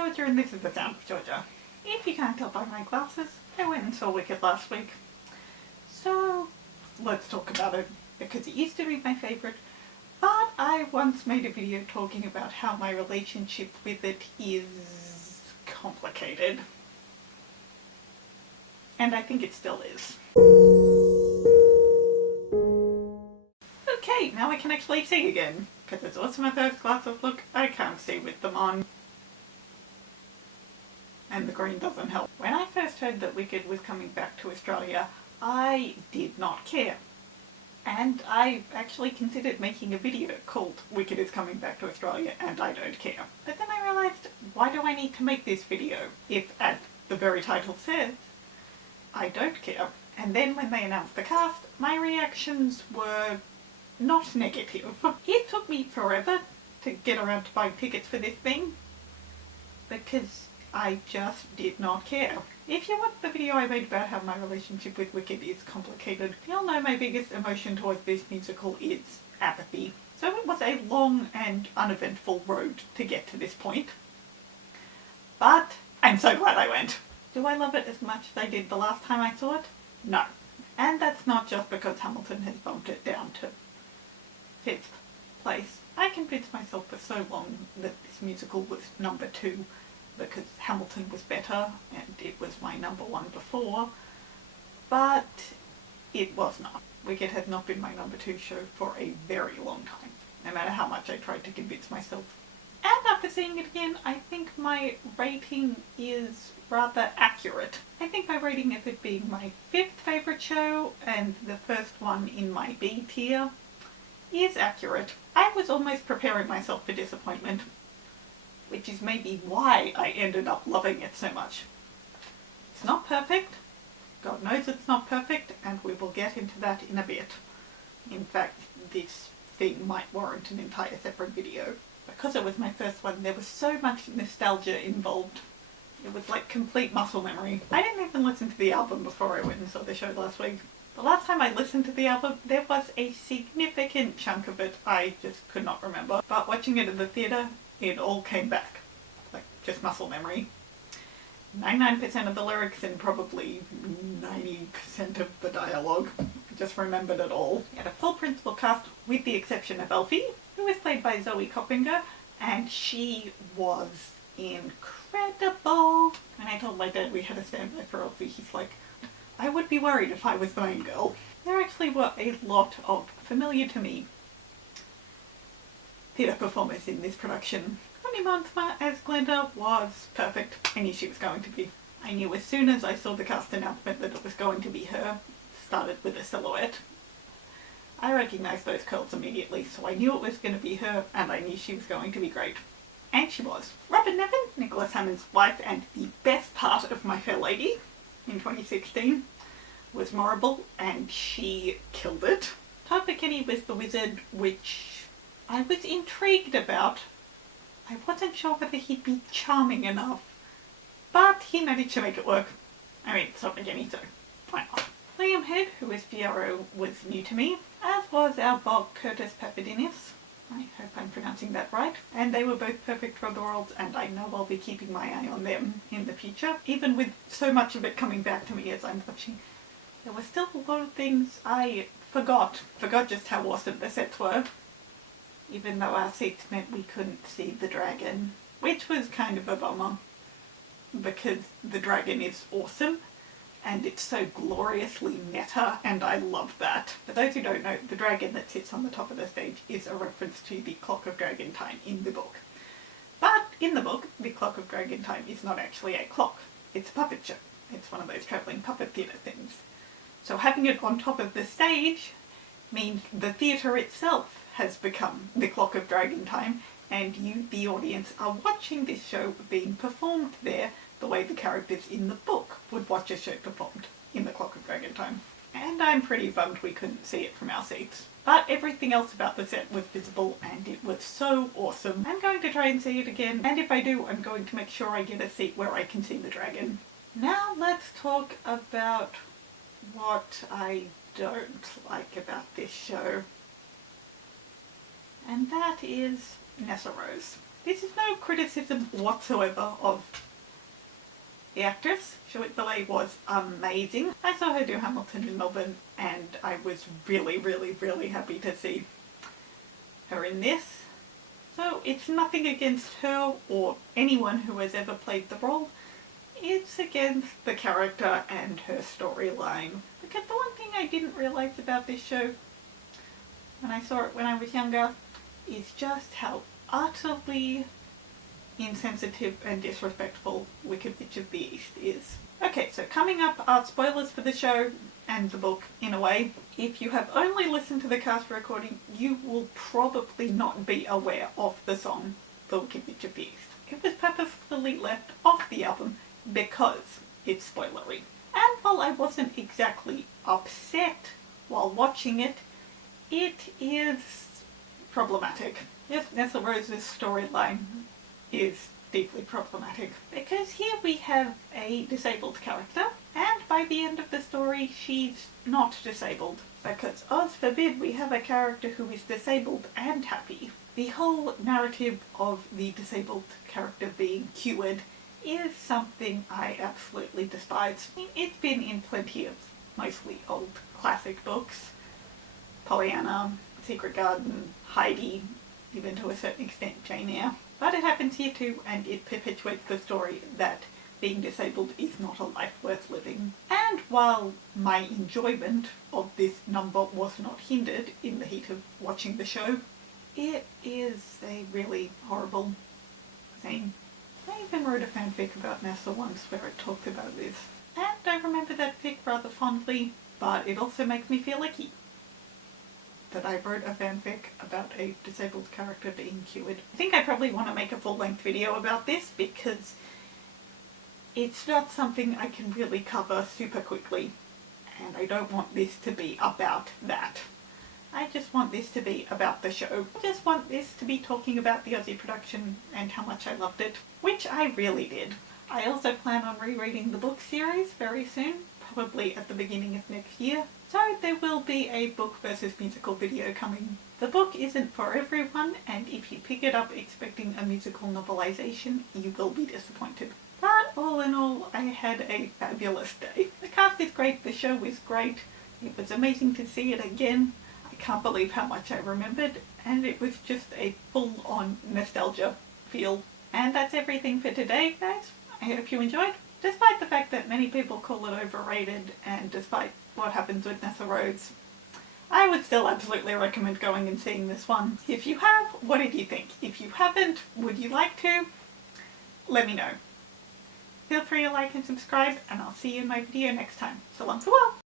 Georgia and this is The Sound of Georgia. If you can't tell by my glasses, I went and saw Wicked last week. So let's talk about it, because it used to be my favourite, but I once made a video talking about how my relationship with it is complicated. And I think it still is. Okay, now I can actually see again, because it's also my first glasses. Look, I can't see with them on. And the green doesn't help. When I first heard that Wicked was coming back to Australia, I did not care. And I actually considered making a video called Wicked is coming back to Australia and I don't care. But then I realised, why do I need to make this video if, as the very title says, I don't care? And then when they announced the cast, my reactions were not negative. It took me forever to get around to buying tickets for this thing, because I just did not care. If you watch the video I made about how my relationship with Wicked is complicated, you'll know my biggest emotion towards this musical is apathy. So it was a long and uneventful road to get to this point. But I'm so glad I went. Do I love it as much as I did the last time I saw it? No. And that's not just because Hamilton has bumped it down to 5th place. I convinced myself for so long that this musical was number 2 because Hamilton was better and it was my number 1 before, but it was not. Wicked has not been my number 2 show for a very long time, no matter how much I tried to convince myself. And after seeing it again, I think my rating is rather accurate. I think my rating of it being my 5th favourite show and the first one in my B tier is accurate. I was almost preparing myself for disappointment, which is maybe why I ended up loving it so much. It's not perfect. God knows it's not perfect, and we will get into that in a bit. In fact, this thing might warrant an entire separate video. Because it was my first one, there was so much nostalgia involved. It was like complete muscle memory. I didn't even listen to the album before I went and saw the show last week. The last time I listened to the album, there was a significant chunk of it I just could not remember. But watching it at the theatre, it all came back. Like, just muscle memory. 99% of the lyrics and probably 90% of the dialogue. I just remembered it all. We had a full principal cast with the exception of Elfie, who was played by Zoe Coppinger, and she was incredible. When I told my dad we had a standby for Elfie, he's like, I would be worried if I was the main girl. There actually were a lot of familiar to me theatre performers in this production. Connie Monsma as Glenda was perfect. I knew she was going to be. I knew as soon as I saw the cast announcement that it was going to be her. Started with a silhouette. I recognised those curls immediately, so I knew it was going to be her, and I knew she was going to be great. And she was. Robin Nevin, Nicholas Hammond's wife and the best part of My Fair Lady in 2016, was Morrible, and she killed it. Todd McKinney was the wizard, which I was intrigued about. I wasn't sure whether he'd be charming enough, but he managed to make it work. I mean, it's Todd McKinney, so why not? Liam Head, who was Fiyero, was new to me, as was our Bob Curtis Papadinis. I hope I'm pronouncing that right. And they were both perfect for the roles, and I know I'll be keeping my eye on them in the future. Even with so much of it coming back to me as I'm watching, there were still a lot of things I forgot just how awesome the sets were. Even though our seats meant we couldn't see the dragon, which was kind of a bummer, because the dragon is awesome and it's so gloriously meta, and I love that. For those who don't know, the dragon that sits on the top of the stage is a reference to the Clock of Dragon Time in the book. But in the book, the Clock of Dragon Time is not actually a clock, it's a puppet show. It's one of those travelling puppet theatre things. So having it on top of the stage means the theatre itself has become the Clock of Dragon Time, and you, the audience, are watching this show being performed there the way the characters in the book would watch a show performed in the Clock of Dragon Time. And I'm pretty bummed we couldn't see it from our seats. But everything else about the set was visible and it was so awesome. I'm going to try and see it again, and if I do, I'm going to make sure I get a seat where I can see the dragon. Now let's talk about what I don't like about this show. And that is Nessa Rose. This is no criticism whatsoever of the actress. Charlotte Delay was amazing. I saw her do Hamilton in Melbourne and I was really, really, really happy to see her in this. So it's nothing against her or anyone who has ever played the role. It's against the character and her storyline. Because the one thing I didn't realise about this show when I saw it when I was younger is just how utterly insensitive and disrespectful Wicked Witch of the East is. Okay, so coming up are spoilers for the show and the book in a way. If you have only listened to the cast recording, you will probably not be aware of the song The Wicked Witch of the East. It was purposefully left off the album because it's spoilery. And while I wasn't exactly upset while watching it, it is problematic. Yes, Nessa Rose's storyline is deeply problematic because here we have a disabled character and by the end of the story she's not disabled because Oz forbid we have a character who is disabled and happy. The whole narrative of the disabled character being cured is something I absolutely despise. I mean, it's been in plenty of mostly old classic books. Pollyanna, Secret Garden, Heidi, even to a certain extent Jane Eyre. But it happens here too, and it perpetuates the story that being disabled is not a life worth living. And while my enjoyment of this number was not hindered in the heat of watching the show, it is a really horrible thing. I even wrote a fanfic about Nessa once where it talked about this. And I remember that fic rather fondly, but it also makes me feel icky that I wrote a fanfic about a disabled character being cured. I think I probably want to make a full-length video about this because it's not something I can really cover super quickly, and I don't want this to be about that. I just want this to be about the show. I just want this to be talking about the Aussie production and how much I loved it, which I really did. I also plan on rereading the book series very soon, probably at the beginning of next year. So there will be a book versus musical video coming. The book isn't for everyone, and if you pick it up expecting a musical novelization, you will be disappointed. But all in all, I had a fabulous day. The cast is great, the show is great, it was amazing to see it again. I can't believe how much I remembered, and it was just a full-on nostalgia feel. And that's everything for today, guys. I hope you enjoyed. Despite the fact that many people call it overrated, and despite what happens with Nessa Rhodes, I would still absolutely recommend going and seeing this one. If you have, what did you think? If you haven't, would you like to? Let me know. Feel free to like and subscribe, and I'll see you in my video next time. So long for all!